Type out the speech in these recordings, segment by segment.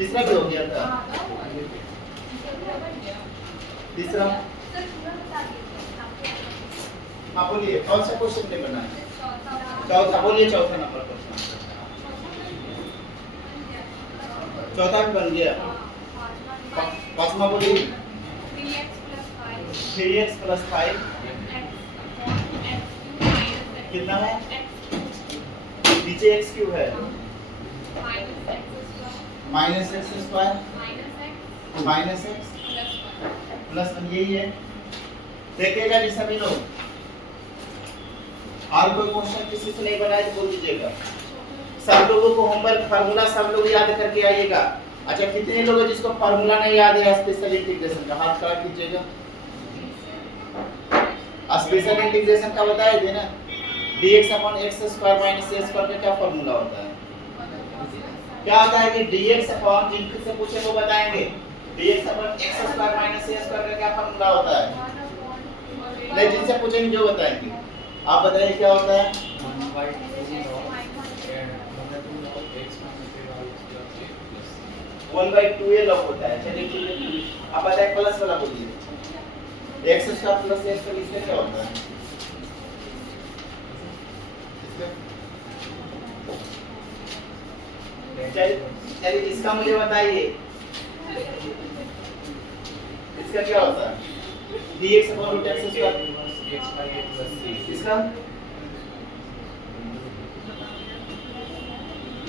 तीसरा भी हो गया था। तीसरा हाँ बोलिए, कौन सा क्वेश्चन नहीं बना है? चौथा बोलिए, चौथा नंबर क्वेश्चन। चौथा भी बन गया। पांचवा बोलिए। 3x + 5 कितना है? नीचे x क्यों है? -x² प्लस यही है। देखिएगा जी सभी लोग, और कोई क्वेश्चन किसी से नहीं बनाए तो बोल दीजिएगा। सब लोगों को होमवर्क फार्मूला सब लोग याद करके आइएगा। अच्छा, कितने लोग हैं जिसको फार्मूला नहीं याद है स्पेशल इंटीग्रेशन का? हाथ खड़ा कीजिएगा। स्पेशल इंटीग्रेशन का बताया थे ना, dx/x² - a² का क्या फार्मूला होता है? क्या होता है कि dx/ जिनसे पूछे वो बताएंगे। dx/x² - a² का क्या फार्मूला होता है? नहीं, जिनसे पूछेंगे जो बताएंगे। आप बताइए क्या होता है? 1/2a लॉग होता है। चलिए ठीक है, आप बताइए प्लस वाला बोलिए। x² + a² इसका क्या होता है? चलिए इसका मुझे बताइए, इसका क्या होता है? dx/√x²।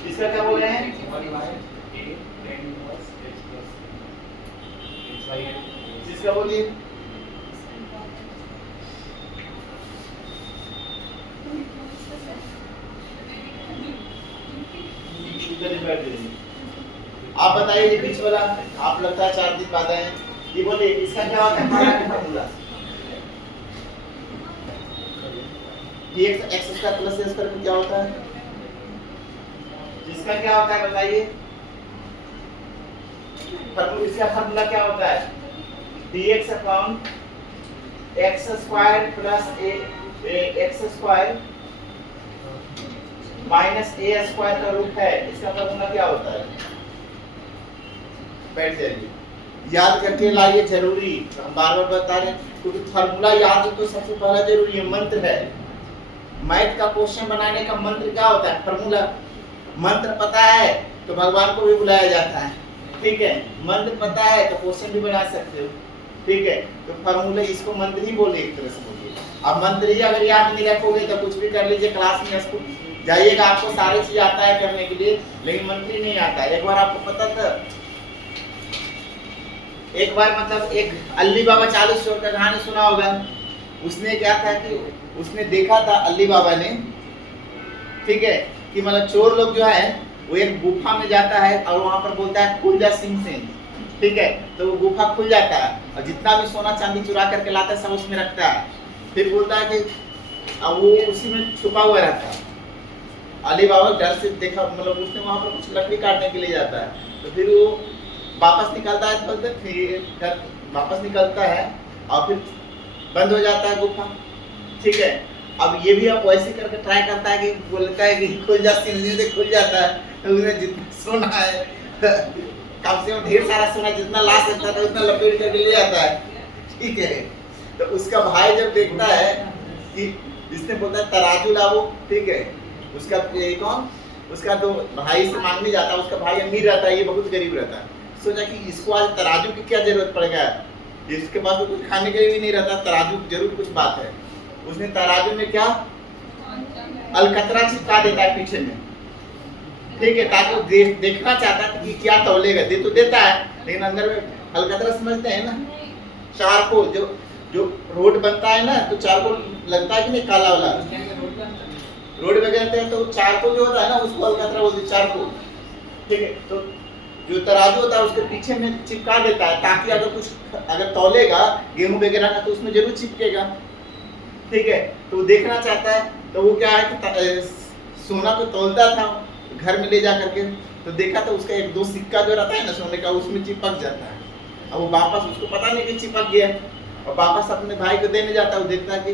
इसका क्या बोल रहे हैं? इसका बोलिए। आप बताइए ये बीच वाला, आप लगता है 4 दिन बाद आए। ये बोलिए, इसका क्या होता है? फार्मूला dx/x² + a² में क्या होता है? इसका क्या होता है बताइए? इसका फार्मूला क्या होता है? dx/x² + x² - a² का रूट है। इसका फार्मूला क्या होता है? बैठ जाइए, याद करके लाइए, जरूरी। हम बार बार बता रहे हैं क्योंकि फार्मूला याद हो तो सबसे पहला जरूरी है, मंत्र है। मैथ का क्वेश्चन बनाने का मंत्र क्या होता है? फार्मूला। मंत्र पता है तो भगवान को भी बुलाया जाता है, ठीक है। मंत्र पता है तो क्वेश्चन भी बना सकते हो, ठीक है। तो फार्मूला, इसको मंत्र ही बोले, एक तरह से बोलिए। अब मंत्र ही अगर याद नहीं रखोगे तो कुछ भी कर लीजिए, क्लास में स्कूल जाइएगा, आपको सारी चीज आता है करने के लिए, लेकिन मंत्र ही नहीं आता है। एक बार आपको पता था, एक बार मतलब एक अल्ली बाबा चालू चोर का कहानी सुना होगा। उसने क्या था कि उसने देखा था अल्ली बाबा ने, ठीक है, कि मतलब चोर लोग जो है वो एक गुफा में जाता है और वहां पर बोलता है खुल जा सिंह से, ठीक है। तो वो गुफा खुल जाता है और जितना भी सोना चांदी चुरा करके लाता है सब उसमें रखता है। फिर बोलता है कि अब वो उसी में छुपा हुआ रहता है। अली बाबा डर से देखा, मतलब उसने वहां पर कुछ लकड़ी काटने के लिए जाता है, तो फिर वो वापस निकलता है, तो फिर वापस निकलता है और फिर बंद हो जाता है गुफा, ठीक है। अब ये भी अब वैसे करके ट्राई करता है कि बोलता है कि खुल जा, सिंह से खुल जाता है। तो उसने जितना सोना है कम से कम ढेर सारा सोना जितना ला सकता था उतना लपेट करके ले आता है, ठीक है। तो उसका भाई जब देखता है कि इसने बोलता है तराजू लाओ, ठीक है। उसका कौन, उसका तो भाई से मांगने जाता है, उसका भाई अमीर रहता है, ये बहुत गरीब रहता है। सोचा कि इसको आज तराजू की क्या जरूरत पड़ेगा, इसके पास तो कुछ खाने के लिए भी नहीं रहता, तराजू जरूर कुछ बात है। उसने तराजू में क्या अलकतरा चिपका देता है पीछे में, ठीक है, ताकि वो देखना चाहता है कि क्या तौलेगा। दे तो देता है लेकिन अंदर में अलकतरा समझते हैं ना, चारकोल, जो रोड बनता है ना तो चारकोल लगता है कि नहीं, काला वाला रोड में कहते हैं, तो चारकोल जो होता है ना उसको अलकतरा बोलते हैं, चारकोल, ठीक है। तो जो तराजू होता है उसके पीछे में चिपका देता है ताकि अगर तौलेगा गेहूं वगैरह का तो उसमें जरूर चिपकेगा, ठीक है। तो वो देखना चाहता है, तो वो क्या है कि सोना को तौलता था घर में ले जा करके, तो देखा तो उसका 1-2 सिक्का जो रहता है ना सोने का उसमें चिपक जाता है। अब वो वापस, उसको पता नहीं कि चिपक गया, और वापस अपने भाई को देने जाता है। वो देखता है कि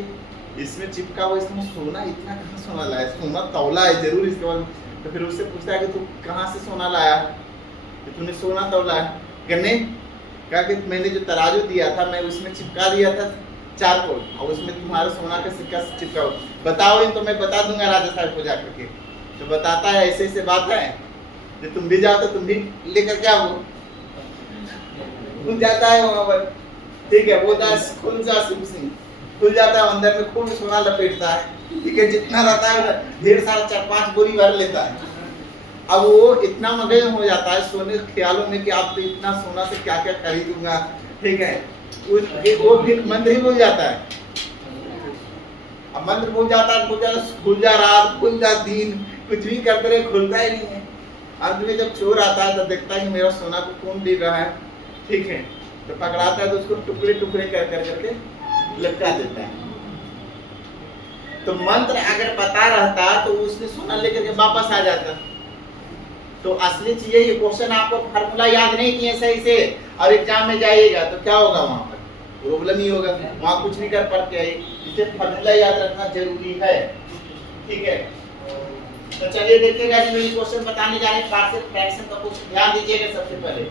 इसमें चिपका हुआ, इसमें सोना, इतना कहाँ सोना लाया, सोना तौला है जरूर इसके बाद। तो फिर उससे पूछता है कि तू कहाँ से सोना लाया, कि तूने सोना तौला है कि नहीं? कहा कि मैंने जो तराजू दिया था मैं उसमें चिपका दिया था चारकोल और उसमें तुम्हारा सोना का सिक्का चिपका हो। बताओ इन तो मैं बता दूंगा राजा साहब को जाकर के। तो बताता है ऐसे ऐसे बात है, जो तुम भी जाओ तो तुम भी लेकर क्या हो, खुल जाता है वहां पर। ठीक है, बोलता है खुल जा सिंह सिंह, खुल जाता है, अंदर में खूब सोना लपेटता है। ठीक है, जितना रहता है ढेर सारा 4-5 बोरी भर लेता है। अब वो इतना मगन हो जाता है सोने के ख्यालों में कि आप तो इतना सोना से क्या क्या खरीदूंगा। ठीक है, वो फिर मंत्र ही भूल जाता है। अब मंत्र भूल जाता है, खुल जा रात, खुल जा दिन, कुछ भी करते रहे खुलता ही नहीं है। अंत में जब चोर आता है तो देखता है कि मेरा सोना को कौन ले रहा है। ठीक है, तो पकड़ाता है तो उसको टुकड़े टुकड़े कर कर करके लटका देता है। तो मंत्र अगर पता रहता तो उसने सोना लेकर के वापस आ जाता। तो असली चीज ये क्वेश्चन आपको फार्मूला याद नहीं किए सही से और एग्जाम में जाइएगा तो क्या होगा, वहां पर प्रॉब्लम ही होगा, वहां कुछ नहीं कर पाते। इसे फार्मूला याद रखना जरूरी है। ठीक है, तो चलिए देखिएगा जी, मैं क्वेश्चन बताने जा रहे हैं पार्शियल फ्रैक्शन का। कुछ ध्यान दीजिएगा। सबसे पहले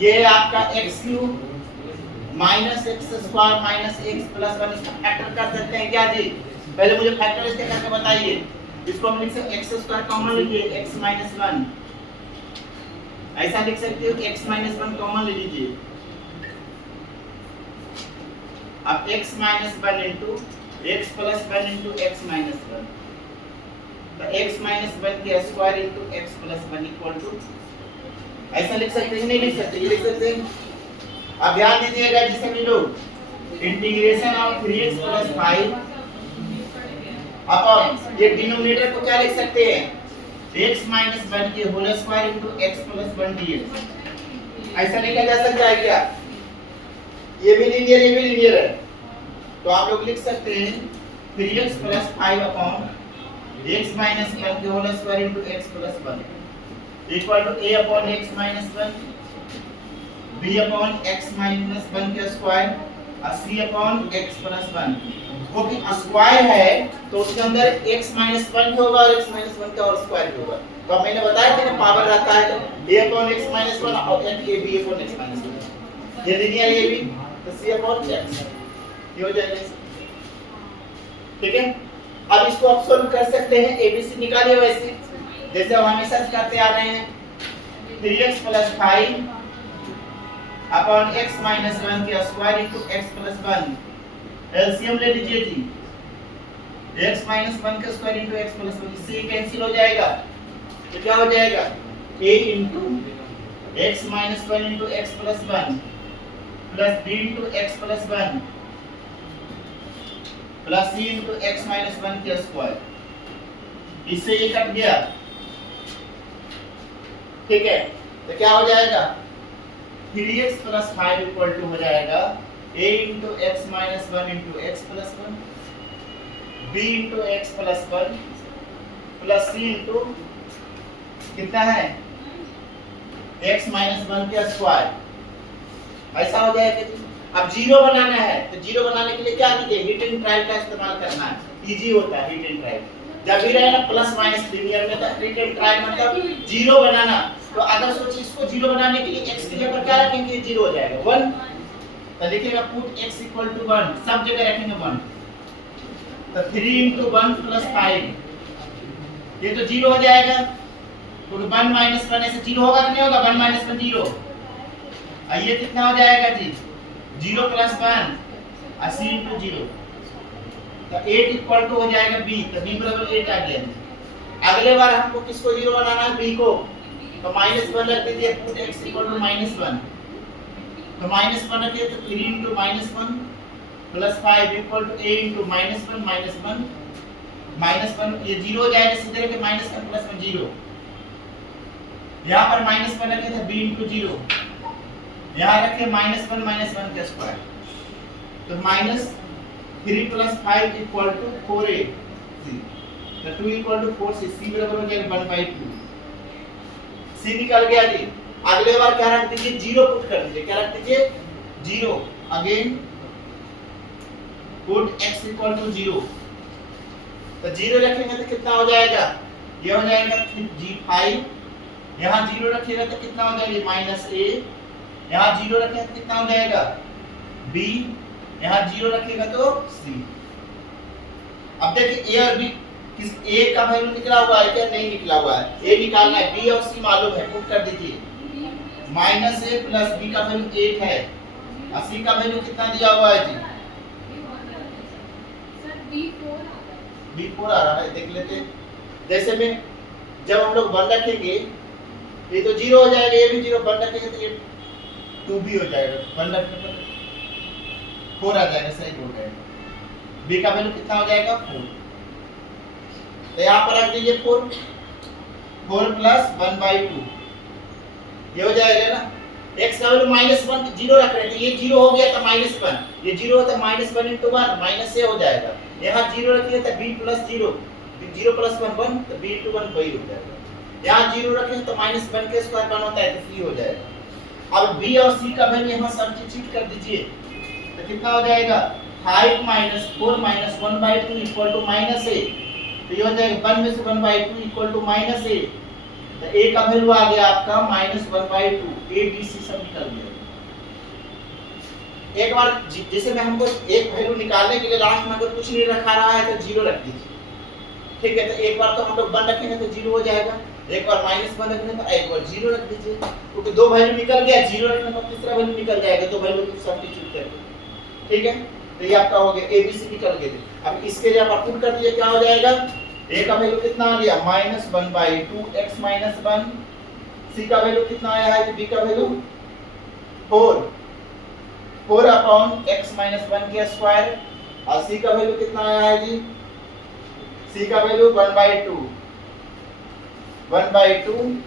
ये आपका x³ minus x square minus x plus 1 इसका फैक्टर कर सकते हैं क्या जी? पहले मुझे फैक्टर इसके करके बताइए। इसको हम लिख सकते हैं एक्स स्क्वायर कॉमन लीजिए, x माइनस 1 ऐसा लिख सकते हो कि x माइनस 1 कॉमन ले लीजिए। अब x minus 1 into x plus 1 into X minus 1, तो x माइनस 1 के square into x plus 1 equal to, ऐसा लिख सकते हैं? नहीं लिख सकते, ये लिख सकते हैं। अब ध्यान दीजिएगा जी सभी लोग, integration of 3x plus 5 upon ये डिनोमिनेटर को क्या लिख सकते हैं, x माइनस 1 के whole square into x plus 1 dx। ऐसा लिखा जा सकता है क्या? ये भी लीनियर, ये भी लीनियर है, तो आप लोग लिख सकते हैं 3x plus 5 upon x minus 1 के whole square into x plus 1 equal to a upon x minus 1 b upon x minus 1 के स्क्वायर और c अपॉन x प्लस 1। वो भी स्क्वायर है तो उसके अंदर x माइनस 1 होगा और x माइनस 1 का और स्क्वायर होगा। तो अब मैंने बताया कि ना पावर रहता है तो a अपॉन x माइनस 1 और a b upon x minus 1, ये लीनियर ये भी, तो c अपॉन x ये हो जाएगा। ठीक है, अब इसको आप सॉल्व कर सकते हैं। abc निकालिए वैसे जैसे हम हमेशा करते आ रहे हैं। 3x plus 5 upon x minus 1 के square into x plus 1, LCM ले लीजिए जी। x माइनस 1 का स्क्वायर इंटू x प्लस 1, इससे कैंसिल हो जाएगा तो क्या हो जाएगा, a into x minus 1 into x plus 1 plus b into x plus 1 plus c into x minus 1 के स्क्वायर, इससे ये कट गया। ठीक है, तो क्या हो जाएगा, 3x प्लस 5 इक्वल टू हो जाएगा a into X minus 1 into x plus 1 b into x plus 1 plus c into कितना है x माइनस 1 का स्क्वायर, ऐसा हो जाएगा। अब जीरो बनाना है तो जीरो बनाने के लिए क्या कीजिए, हिट एंड ट्रायल का इस्तेमाल करना है, इजी होता है हिट एंड ट्रायल। जब भी रहेगा प्लस माइनस लीनियर में तो हिट एंड ट्रायल मतलब जीरो बनाना। तो अगर सोचिए इसको जीरो बनाने के लिए x के जगह क्या रखेंगे, जीरो हो जाएगा 1, तो लिखिएगा पुट x इक्वल टू 1, सब जगह रखेंगे 1, तो 3 into 1 plus 5 ये तो जीरो हो जाएगा, क्योंकि 1 माइनस 1 ऐसे जीरो होगा कि नहीं होगा, 1 माइनस 1 जीरो, और ये कितना हो जाएगा जी 0 प्लस 1 80 into 0, तो 8 इक्वल टू हो जाएगा b, तो b बराबर 8 आ गया। अगले बार हमको किसको जीरो बनाना है, b को, तो -1 रख दीजिए, पुट x इक्वल टू -1, तो -1 रखिए तो 3 into -1 plus 5 equal to a into -1 -1 ये जीरो हो जाएगा, सीधे रखे -1 प्लस 1 जीरो, यहाँ पर -1 रखे तो b into 0, यहाँ रखे -1 -1 का स्क्वायर, तो -3 प्लस 5 इक्वल टू 4a, तो 2 इक्वल टू 4 से c बराबर हो जाएगा 1/2, c निकल गया जी। अगले बार क्या रख दीजिए, जीरो पुट कर दीजिए, क्या रख दीजिए, zero, again put x equal to 0, तो जीरो रखेंगे तो कितना हो जाएगा, ये हो जाएगा g5 यहाँ 0 रखिएगा तो कितना हो जाएगा माइनस ए, यहाँ 0 रखेगा तो कितना हो जाएगा बी, यहाँ 0 रखिएगा तो सी। अब देखिए ए और बी किस ए का वैल्यू निकला हुआ है क्या, नहीं निकला हुआ है, ए निकालना है, बी और सी मालूम है, पुट कर दीजिए माइनस ए प्लस बी का वैल्यू 8 है और सी का वैल्यू कितना दिया हुआ है जी, B4 आ रहा है, देख लेते हैं। जैसे में जब हम लोग 1 रखेंगे ये तो 0 हो जाएगा, ये भी 0, 1 रखेंगे तो ये 2 भी हो जाएगा, 1 रखने पर 4 आ जाएगा, सही हो जाएगा। B का वैल्यू कितना हो जाएगा 4, तो यहाँ पर रख दीजिए 4 प्लस 1/2 ये हो जाएगा ना। x का वैल्यू -1 0 रख रहे थे, ये 0 हो गया तो -1, ये 0 हो तो -1 * 1 माइनस से हो जाएगा, यहाँ 0 रखिए तो b + 0 0 + 1 1 तो b * 1 वही हो जाएगा, यहाँ 0 रखें तो -1 के स्क्वायर 1 होता है तो c हो जाएगा। अब b और c का वैल्यू यहाँ सब्स्टिट्यूट कर दीजिए तो कितना हो जाएगा 5 - 4 - 1/2 = -a, तो ये हो जाएगा 1 में से 1/2 = -a, तो a का वैल्यू आ गया आपका -1/2, a b c सब निकल गया। एक बार जैसे में हमको एक वैल्यू निकालने के लिए लास्ट में अगर कुछ नहीं रखा रहा है तो 0 रख दीजिए, ठीक है। तो एक बार तो हम लोग 1 रखेंगे तो 0 हो जाएगा, एक बार -1 रखने पर एक बार 0 रख दीजिए, क्योंकि दो वैल्यू निकल गया, 0 रखने पर तीसरा वैल्यू निकल जाएगा, दो वैल्यू को सब्स्टिट्यूट करके, ठीक है। तो ये आपका हो गया a b c निकल गए। अब इसके लिए आप पुट कर दीजिए, क्या हो जाएगा, a का वैल्यू कितना आ गया -1/2 x - 1, c का वैल्यू कितना आया है, b का वैल्यू 4 x - 1 के स्क्वायर, और c का वैल्यू कितना आया है जी, c का वैल्यू 1/2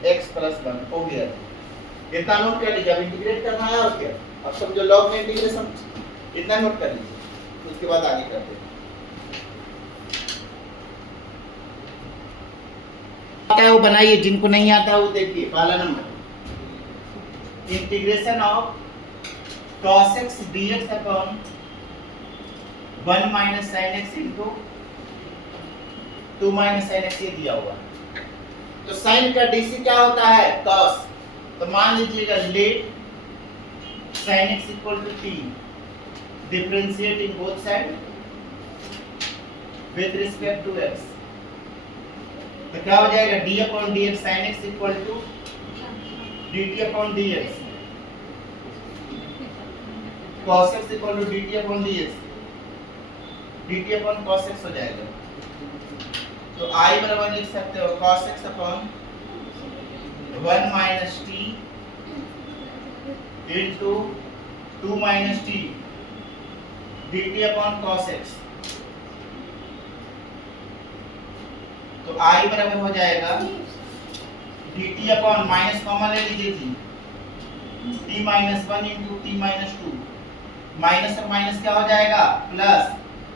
x + 1 हो गया। इतना नोट कर लीजिए, अब इंटीग्रेट करना है और क्या, अब समझो लॉग में इंटीग्रेशन इतना नोट कर लीजिए, उसके बाद आगे करते हैं। आता है वो बनाइए, जिनको नहीं आता है वो देखिए। पहला number integration of cos x dx upon 1 - sin x into 2 - sin x ये दिया हुआ है। तो sin का dc क्या होता है cos, तो मान लीजिएगा let sin x = t, differentiate in both side with respect to x, तो क्या हो जाएगा d/dx sin x = dt/dx, cos x = dt/dx, dt/cos x हो जाएगा। तो I बराबर लिख सकते हो cos x upon 1 - t into 2 - t dt/cos x, तो I बराबर हो जाएगा dt अपॉन माइनस कॉमन ले लीजिए जी, t - 1 into t - 2, माइनस और माइनस क्या हो जाएगा प्लस,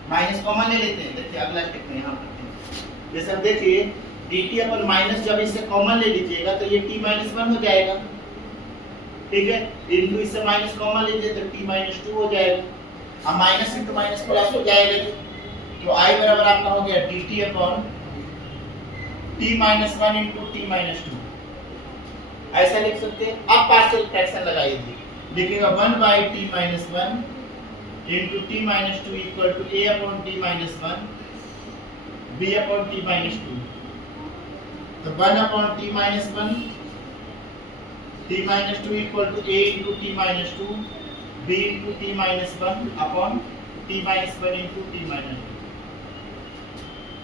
माइनस कॉमन ले लेते हैं। देखिए अगला स्टेप में यहाँ करते हैं, जैसे अब देखिए dt अपन माइनस जब इससे कॉमन ले लीजिएगा तो ये t - 1 हो जाएगा, ठीक है, इनटू इससे माइनस कॉमन लीजिए तो t - 2 हो जाएगा, अब माइनस इनटू माइनस प्लस हो जाएगा, तो I बराबर आपका हो गया dt upon t - 1 into t - 2, ऐसा लिख सकते हैं। अब पार्शियल फ्रैक्शन लगाइए, लिखिएगा 1/t - 1 into t - 2 equal to a upon t - 1 b upon t - 2, तो 1 upon t - 1 t - 2 equal to a into t - 2 b into t - 1 upon t - 1 into t - 2,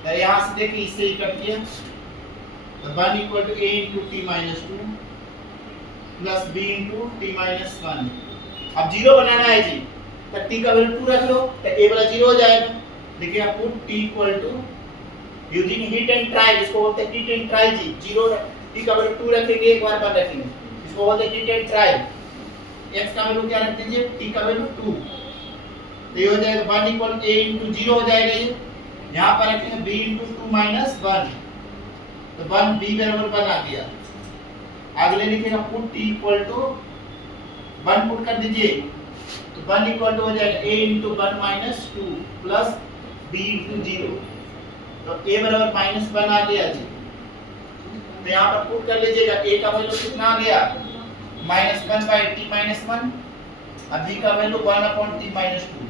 तो यहाँ से देखिए इससे ही कर दिया, तो 1 equal to a into t - 2 plus b into t - 1, अब 0 बनाना है जी, तो t का वैल्यू 2 रख लो तो a वाला 0 हो जाएगा। देखिए आप put t equal to using hit and trial, इसको बोलते हैं हीट एंड ट्रायल जी, 0 t का वैल्यू 2 रखेंगे, एक बार 1 रखेंगे, इसको बोलते हैं हीट एंड ट्रायल। x का वैल्यू क्या रख दीजिए, t का वैल्यू 2, तो ये हो जाएगा 1 इक्वल a into 0 हो जाएगा, ये यहाँ पर रखेंगे b into 2 minus 1, तो 1 b बराबर 1 आ गया। अगले लिखेगा put t equal to 1 put कर दीजिए, तो 1 इक्वल टू हो जाएगा a into 1 minus 2 plus b into 0, तो a बराबर -1 आ गया जी, तो यहाँ पर पुट कर लीजिएगा, a का वैल्यू कितना आ गया -1/t-1, और b का वैल्यू 1/t-2,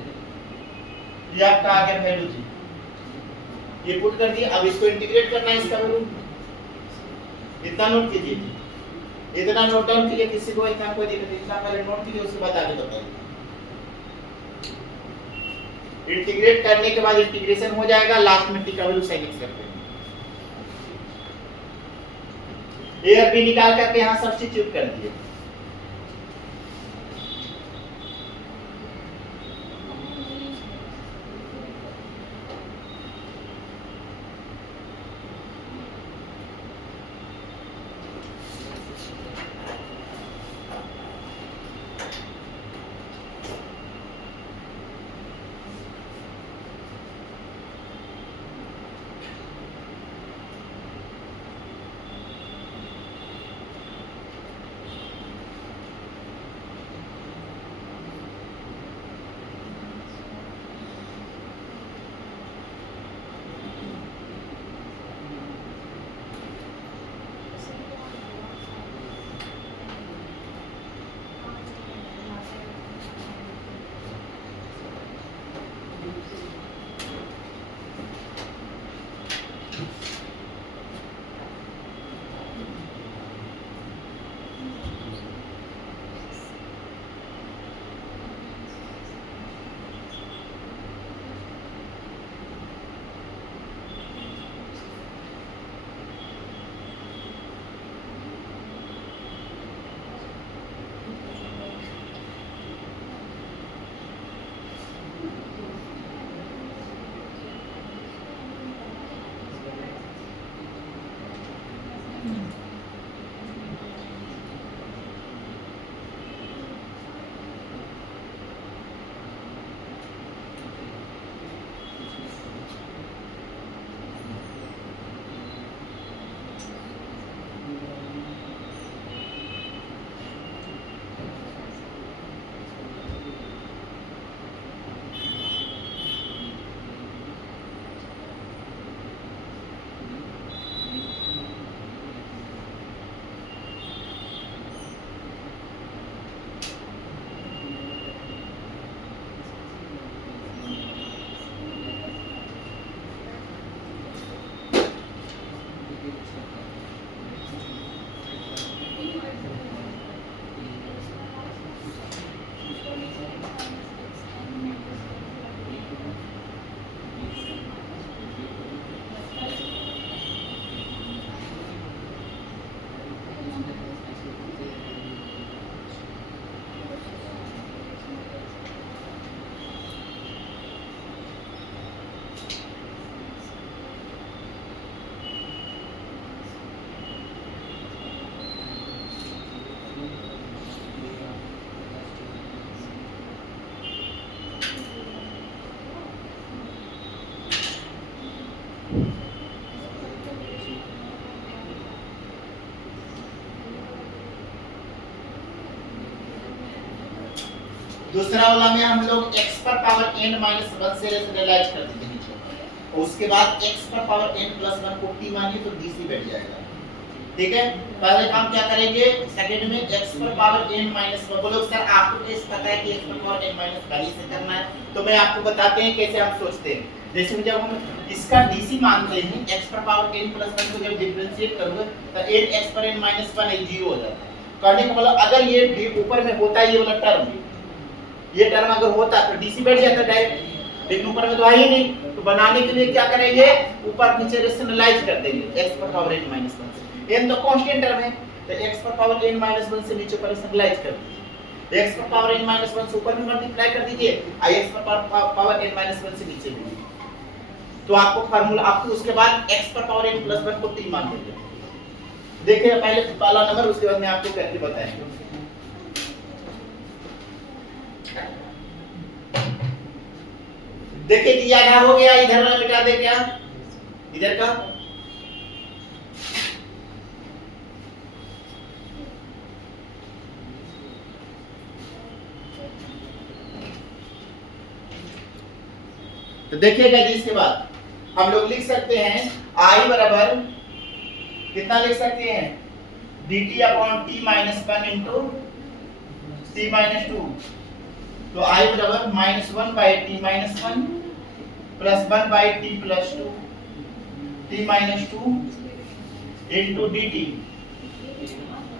ये आपका आ गया वैल्यू जी। ये पुट कर दिया। अब इसको इंटीग्रेट करना है, इसका वैल्यू इतना नोट कीजिए, इतना नोट डाउन कीजिए, किसी को इतना कोई दिक्कत नहीं, इतना पहले नोट कीजिए, उसके बाद आगे बताइए। इंटीग्रेट करने के बाद इंटीग्रेशन हो जाएगा, लास्ट में t का वैल्यू sin x करते हैं। a और b निकाल करके यहाँ सब्स्टिट्यूट कर दिए। दूसरा वाला में हम लोग x पर पावर n माइनस 1 से रेशनलाइज कर देते नीचे, और उसके बाद x पर पावर n प्लस 1 को t मानिए तो dc बैठ जाएगा। ठीक है, पहले काम क्या करेंगे, सेकंड में x पर पावर n माइनस 1। बोलो सर आपको कैसे पता है कि x पर पावर n माइनस 1 से करना है, तो मैं आपको बताते हैं कैसे हम सोचते हैं। जैसे जब हम इसका dc मानते हैं, x पर पावर n प्लस 1 को जब डिफरेंशिएट करोगे तो 8x पर n माइनस 1 0 हो जाता है। करने का मतलब अगर ये ऊपर में होता है ये वाला टर्म, ये टर्म अगर होता तो डीसी बैठ जाता डायरेक्ट, लेकिन ऊपर में तो है ही नहीं। तो बनाने के लिए क्या करेंगे, ऊपर नीचे रेशनलाइज कर देंगे x पर पावर n माइनस 1 से। n तो कांस्टेंट टर्म है, तो x पर पावर n माइनस 1 से नीचे पर रेशनलाइज कर दीजिए। x पर पावर n माइनस 1 से ऊपर में मल्टीप्लाई कर दीजिए, और x पर पावर n माइनस 1 से नीचे भी। तो आपको फार्मूला, आपको उसके बाद x पर पावर n प्लस 1 को t मान देंगे। देखिए पहले पहला नंबर, उसके बाद मैं आपको करके बताएंगे। देखिए कि आधा हो गया, इधर वाला मिटा दे क्या, इधर का तो देखिएगा जी। इसके बाद हम लोग लिख सकते हैं i बराबर कितना लिख सकते हैं dt upon t minus 1 into t minus 2। तो I बराबर -1 by t minus 1 plus 1 by t plus 2 t minus 2 into dt,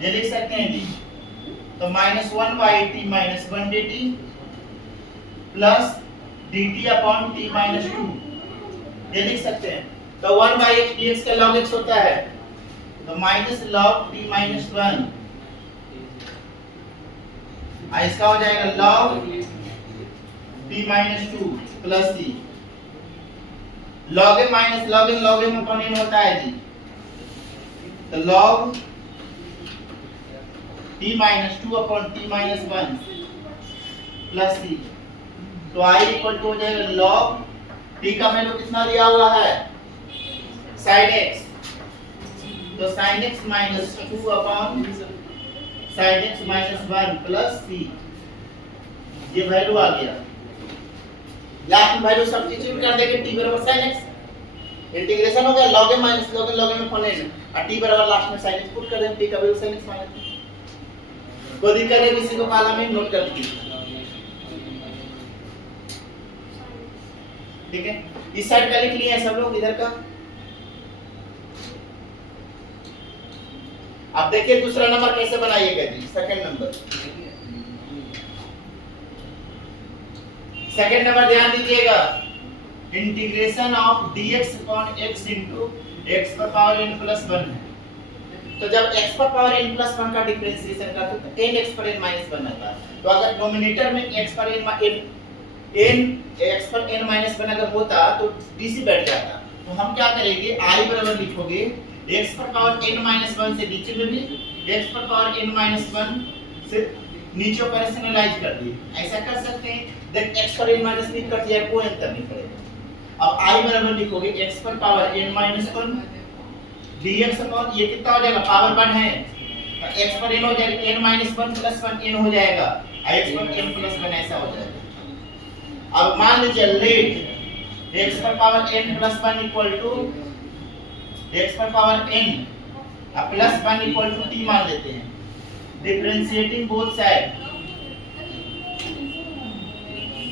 ये लिख सकते हैं जी। तो -1 by t minus 1 dt plus dt upon t minus 2, ये लिख सकते हैं। तो 1 बाई x dx का log x होता है, तो माइनस log t माइनस 1, इसका हो जाएगा log t minus 2 plus c। log m minus log m upon n होता है जी। तो log t minus 2 upon t minus 1 plus c। तो I इक्वल टू हो जाएगा log t का वैल्यू कितना दिया हुआ है sin x, तो sin x minus 2 upon sin x minus 1 plus c, ये वैल्यू आ गया। लास्ट में वैल्यू सब्स्टिट्यूट कर देंगे t बराबर sin x, इंटीग्रेशन हो गया log m minus log m upon n, और t बराबर लास्ट में sin x पुट कर देंगे, t का वैल्यू sin x माइनस। कोई दिक्कत है किसी को कॉलम में नोट कर दीजिए, ठीक है। इस साइड का लिख लिए हैं सब लोग, इधर का। अब देखिए दूसरा नंबर कैसे बनाइएगा जी। सेकंड नंबर ध्यान दीजिएगा, integration of dx upon x into x पर पावर n प्लस 1 है। तो जब x पर पावर n प्लस 1 का डिफरेंशिएशन करते हैं तो n x पर n माइनस 1 आता है। तो अगर डिनोमिनेटर में x पर n माइनस 1 अगर होता तो dc बैठ जाता। तो हम क्या करेंगे, I बराबर लिखोगे x पर पावर n माइनस 1 से नीचे में भी x पर पावर n माइनस 1 से नीचे को रैशनलाइज कर दिए, ऐसा कर सकते हैं। देख x पर n माइनस 1 कट जाए, कोई अंतर नहीं पड़ेगा। अब I बराबर लिखोगे x पर power n minus 1 dx upon, ये कितना हो जाएगा, पावर 1 है तो x पर n हो जाएगा n माइनस 1 प्लस 1 n हो जाएगा, x पर n प्लस 1 ऐसा हो जाएगा। अब मान लीजिए लेट x पर power n plus 1 equal to x पर power n plus 1 equal to t मान लेते हैं। Differentiating both side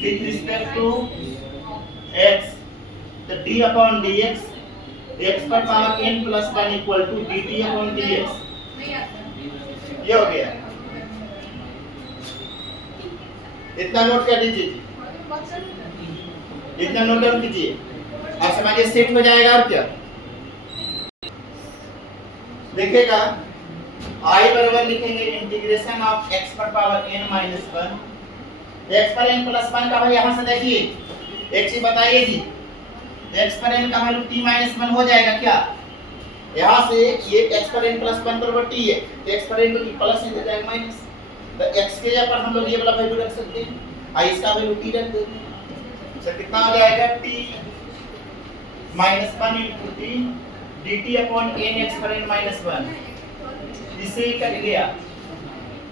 with respect to x, तो d अपॉन dx x पर power n plus 1 equal to dt upon dx, ये हो गया। इतना नोट कर लीजिए, इतना नोट डाउन कीजिए, आप समझिए सेट हो जाएगा। और क्या देखिएगा, I बराबर लिखेंगे इंटीग्रेशन ऑफ x पर पावर n माइनस 1, x पर n प्लस 1 का भाई यहाँ से देखिए x ही बताइए जी, x पर n का वैल्यू t माइनस 1 हो जाएगा क्या, यहाँ से ये x पर n प्लस 1 बराबर t है, x पर n तो प्लस हो जाएगा माइनस, तो x के जगह पर हम लोग ये वाला वैल्यू रख सकते हैं, और इसका वैल्यू t रख देते हैं। तो कितना हो जाएगा t minus 1 into t dt upon n x पर n माइनस 1, इससे ही कट गया।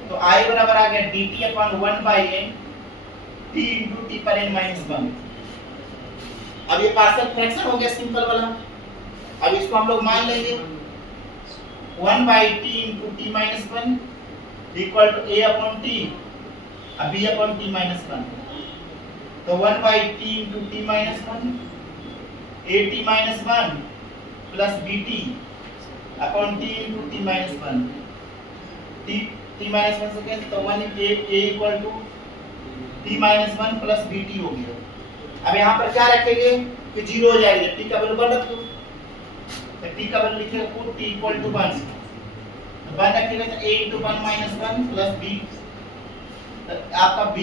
तो I बराबर आ गया dt upon 1 by n t into t पर n माइनस 1। अब ये पार्शियल फ्रैक्शन हो गया सिंपल वाला, अब इसको हम लोग मान लेंगे 1 by t into t minus 1 equal to a upon t, अब b अपॉन t माइनस 1। तो 1 by t into t minus 1 a t minus 1 plus b t upon t into t minus 1, t minus 1 से cancel, तो 1 a equal to t minus 1 plus b t हो गया। अब यहाँ पर क्या रखेंगे कि 0 हो जाएगा, t का वैल्यू 1 रख दो, तो t का वैल्यू लिखेगा पुट t इक्वल टू 1, तो 1 रखेगा तो a into 1 minus 1 plus b, तो आपका b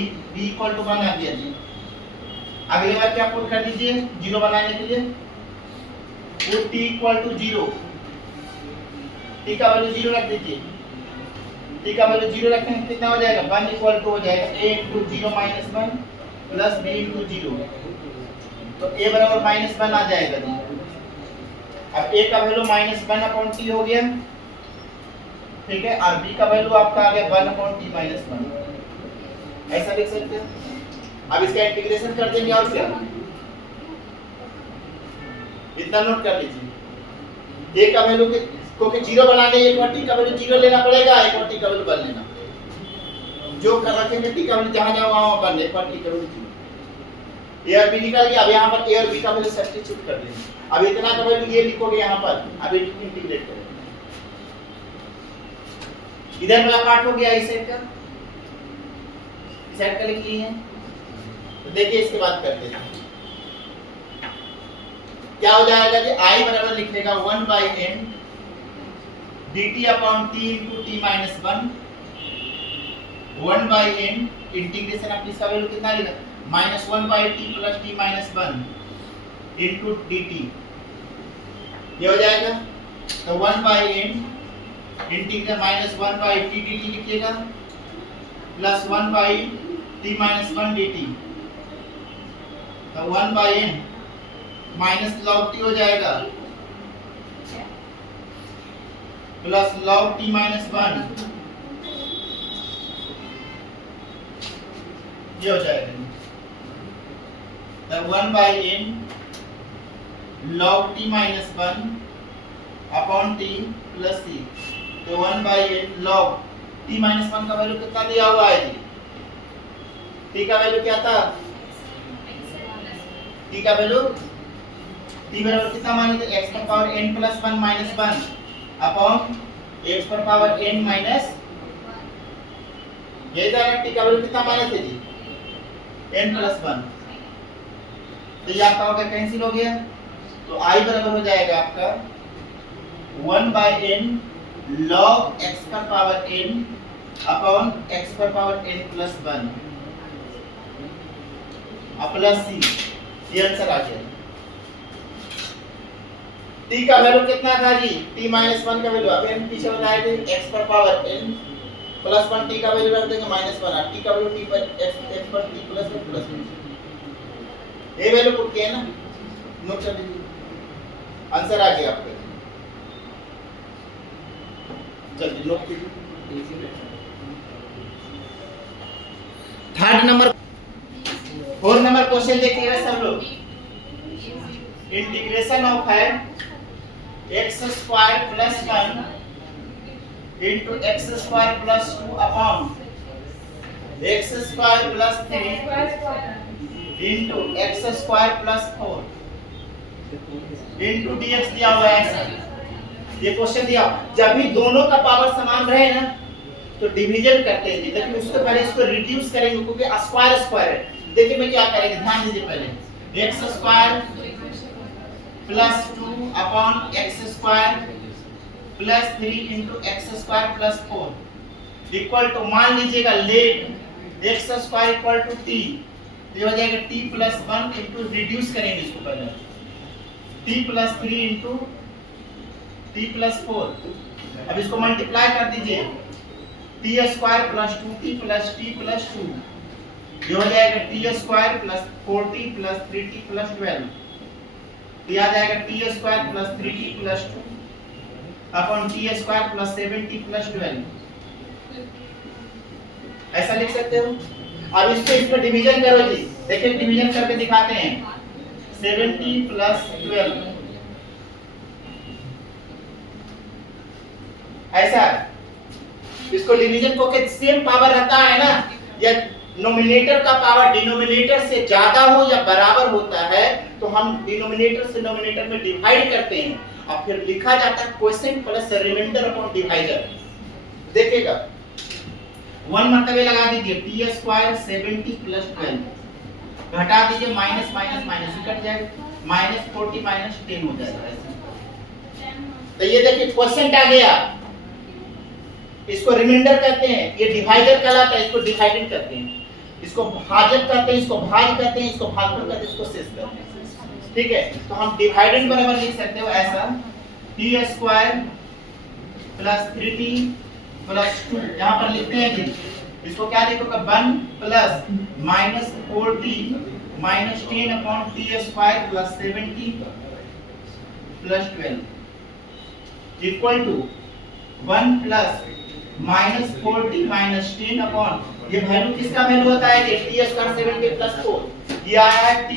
इक्वल टू 1 आ गया जी। अगली बार क्या पुट कर दीजिए 0 बनाने के लिए, put t equal to 0, t का वैल्यू 0 रख दीजिए, t का वैल्यू 0 रखने से कितना हो जाएगा, 1 इक्वल टू हो जाएगा a into 0 minus 1 plus b into 0, तो a बराबर माइनस 1 आ जाएगा जी। अब a का वैल्यू माइनस 1 अपॉन t हो गया, ठीक है, और b का वैल्यू आपका आ गया 1 अपॉन t माइनस 1, ऐसा लिख सकते हैं। अब इसका इंटीग्रेशन कर देंगे, और क्या इतना नोट कर लीजिए, a का वैल्यू क्योंकि जीरो बनाने एक बार टी का वैल्यू जीरो लेना पड़ेगा, एक बार टी का वैल्यू बन लेना, जो कर रखेंगे टी का वैल्यू जहां जहां वहां बन ले पर टी का वैल्यू जीरो। ए और बी निकल गया, अब यहाँ पर ए और बी का वैल्यू सब्स्टिट्यूट कर देंगे। अब इतना का वैल्यू ये लिखोगे यहाँ पर, अब इंटीग्रेट करेंगे। इधर वाला पार्ट हो गया इस साइड का, इस साइड का लिख लिए हैं। तो देखिए इसके बाद करते हैं क्या हो जाएगा कि i बराबर लिख लेगा 1/n dt upon t into t minus 1 1/n integration of इसका वैल्यू कितना लेगा -1/t plus t minus 1 into dt, ये हो जाएगा। तो 1/n इंटीग्रल -1/t dt लिखिएगा प्लस 1/t minus 1 dt, तो 1/n माइनस log t हो जाएगा प्लस log t minus 1, ये हो जाएगा। तो 1/n log t minus 1 upon t plus c, तो 1/n log t minus 1 का वैल्यू कितना दिया हुआ है जी? t का वैल्यू क्या था? t का वैल्यू t बराबर कितना माने थे? x पर power n plus 1 minus 1 upon x पर पावर n माइनस, ये था t का वैल्यू कितना माने थे जी? n plus 1। तो ये आपका होगा कैंसिल हो गया, तो i बराबर हो जाएगा आपका 1/n log x पर पावर n अपॉन x पर power n plus 1 plus c, ये आंसर आ गया। t का वैल्यू कितना था जी? t minus 1 का वैल्यू अभी हम पीछे बताए थे x पर पावर n प्लस 1, t का वैल्यू रख देंगे -1 और t का वैल्यू t पर x पर t प्लस 1 प्लस 1, ये वैल्यू पुट किया ना, नोट कर लीजिए, आंसर आ गया आपका। जल्दी नोट कीजिए। थर्ड नंबर 4 नंबर क्वेश्चन देखिएगा सब लोग। इंटीग्रेशन ऑफ है x square plus 1 into x square plus 2 upon x square plus 3 into x square plus 4 into dx दिया हुआ है ऐसा। ये क्वेश्चन दिया, जब भी दोनों का पावर समान रहे ना तो डिवीजन करते हैं, लेकिन उसके पहले इसको रिड्यूस करेंगे क्योंकि स्क्वायर स्क्वायर है। देखिए मैं क्या करेंगे, ध्यान दीजिए, पहले x square plus 2 upon x square plus 3 into x square plus 4 equal to, मान लीजिएगा let x square equal to t, ये हो जाएगा t प्लस 1 इंटू, रिड्यूस करेंगे इसको पहले, t plus 3 into t plus 4, अब इसको मल्टीप्लाई कर दीजिए, t square plus 2t plus t plus 2, ये हो जाएगा t square plus 4t plus 3t plus 12, ये आ जाएगा t square plus 3t plus 2 upon t square plus 7t plus 12, ऐसा लिख सकते हो। अब इस पर डिवीजन करो जी, देखिए डिवीजन करके दिखाते हैं, 7t प्लस 12 ऐसा, इसको डिवीजन को के सेम पावर रहता है ना, या नोमिनेटर का पावर डिनोमिनेटर से ज्यादा हो या बराबर होता है तो हम डिनोमिनेटर से नोमिनेटर में डिवाइड करते हैं और फिर लिखा जाता है quotient plus remainder upon divider. देखिएगा 1 मतलब लगा दीजिए t स्क्वायर 70 प्लस 12 घटा दीजिए, माइनस माइनस माइनस कट जाएगा, -40 माइनस 10 हो जाएगा। तो ये देखिए क्वोशिएंट आ गया, इसको रिमाइंडर कहते हैं, ये डिवाइडर कहलाता है, इसको डिवाइडेड कहते हैं, इसको भाजक कहते हैं, इसको भाग कहते हैं, इसको भागफल कहते हैं, इसको शेष कहते हैं। ठीक है, तो हम डिवाइडेड बराबर लिख सकते हो ऐसा, t square plus 3t plus 2, यहां पर लिखते हैं कि इसको क्या लिखोगे 1 plus -4t minus 10 upon t square plus 70 plus 12 equal to 1 plus -4t minus 10 upon, ये वैल्यू किसका वैल्यू होता है, t स्क्वायर 70 प्लस 4, ये आया है t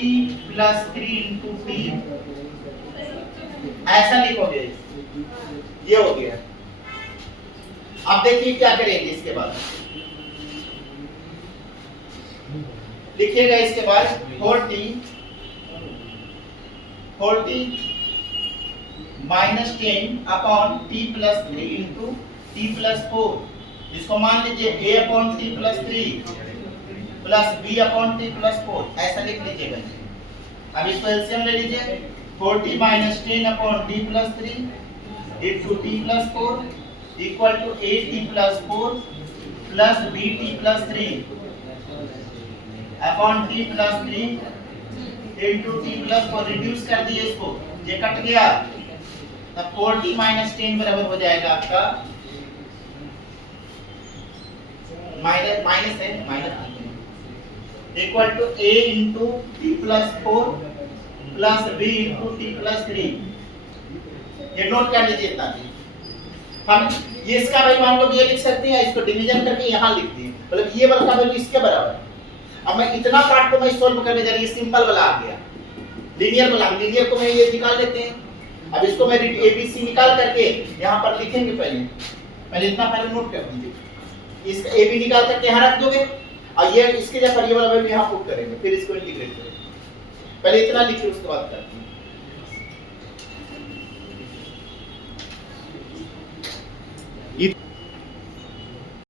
प्लस 3 इंटू t, ऐसा लिखोगे। ये हो गया। अब देखिए क्या करेंगे इसके बाद, लिखिएगा इसके बाद 40 minus 10 upon t plus 3 into t plus 4, जिसको मान लीजिए a upon t plus 3 plus b upon t plus 4, ऐसा लिख लीजिएगा। अब इसको एलसीएम ले लीजिए, 40 minus 10 upon t plus 3 into t plus 4 equal to a t plus 4 plus b t plus 3 upon t plus 3 into t plus 4। Reduce कर दिए इसको, ये कट गया, तब 40 माइनस 10 बराबर हो जाएगा आपका माइनस है minus equal to a into t plus 4 plus b into t plus 3। ये नोट कर लीजिए इतना जी। हम ये इसका भाई मान लो ये लिख सकते हैं, इसको डिवीजन करके यहाँ लिख दिए, मतलब ये वाला का वैल्यू इसके बराबर। अब मैं इतना पार्ट को मैं सॉल्व करने जा रही हूँ, सिंपल वाला आ गया, लीनियर वाला, लीनियर को मैं ये निकाल लेते हैं। अब इसको मैं एबीसी निकाल करके यहाँ पर लिखेंगे, पहले इतना पहले नोट कर दीजिए, इसका ए बी निकाल करके यहाँ रख दोगे और ये इसके जगह पर ये वाला वैल्यू यहाँ पुट करेंगे, फिर इसको इंटीग्रेट करेंगे। पहले इतना लिखिए उसके बाद करते हैं।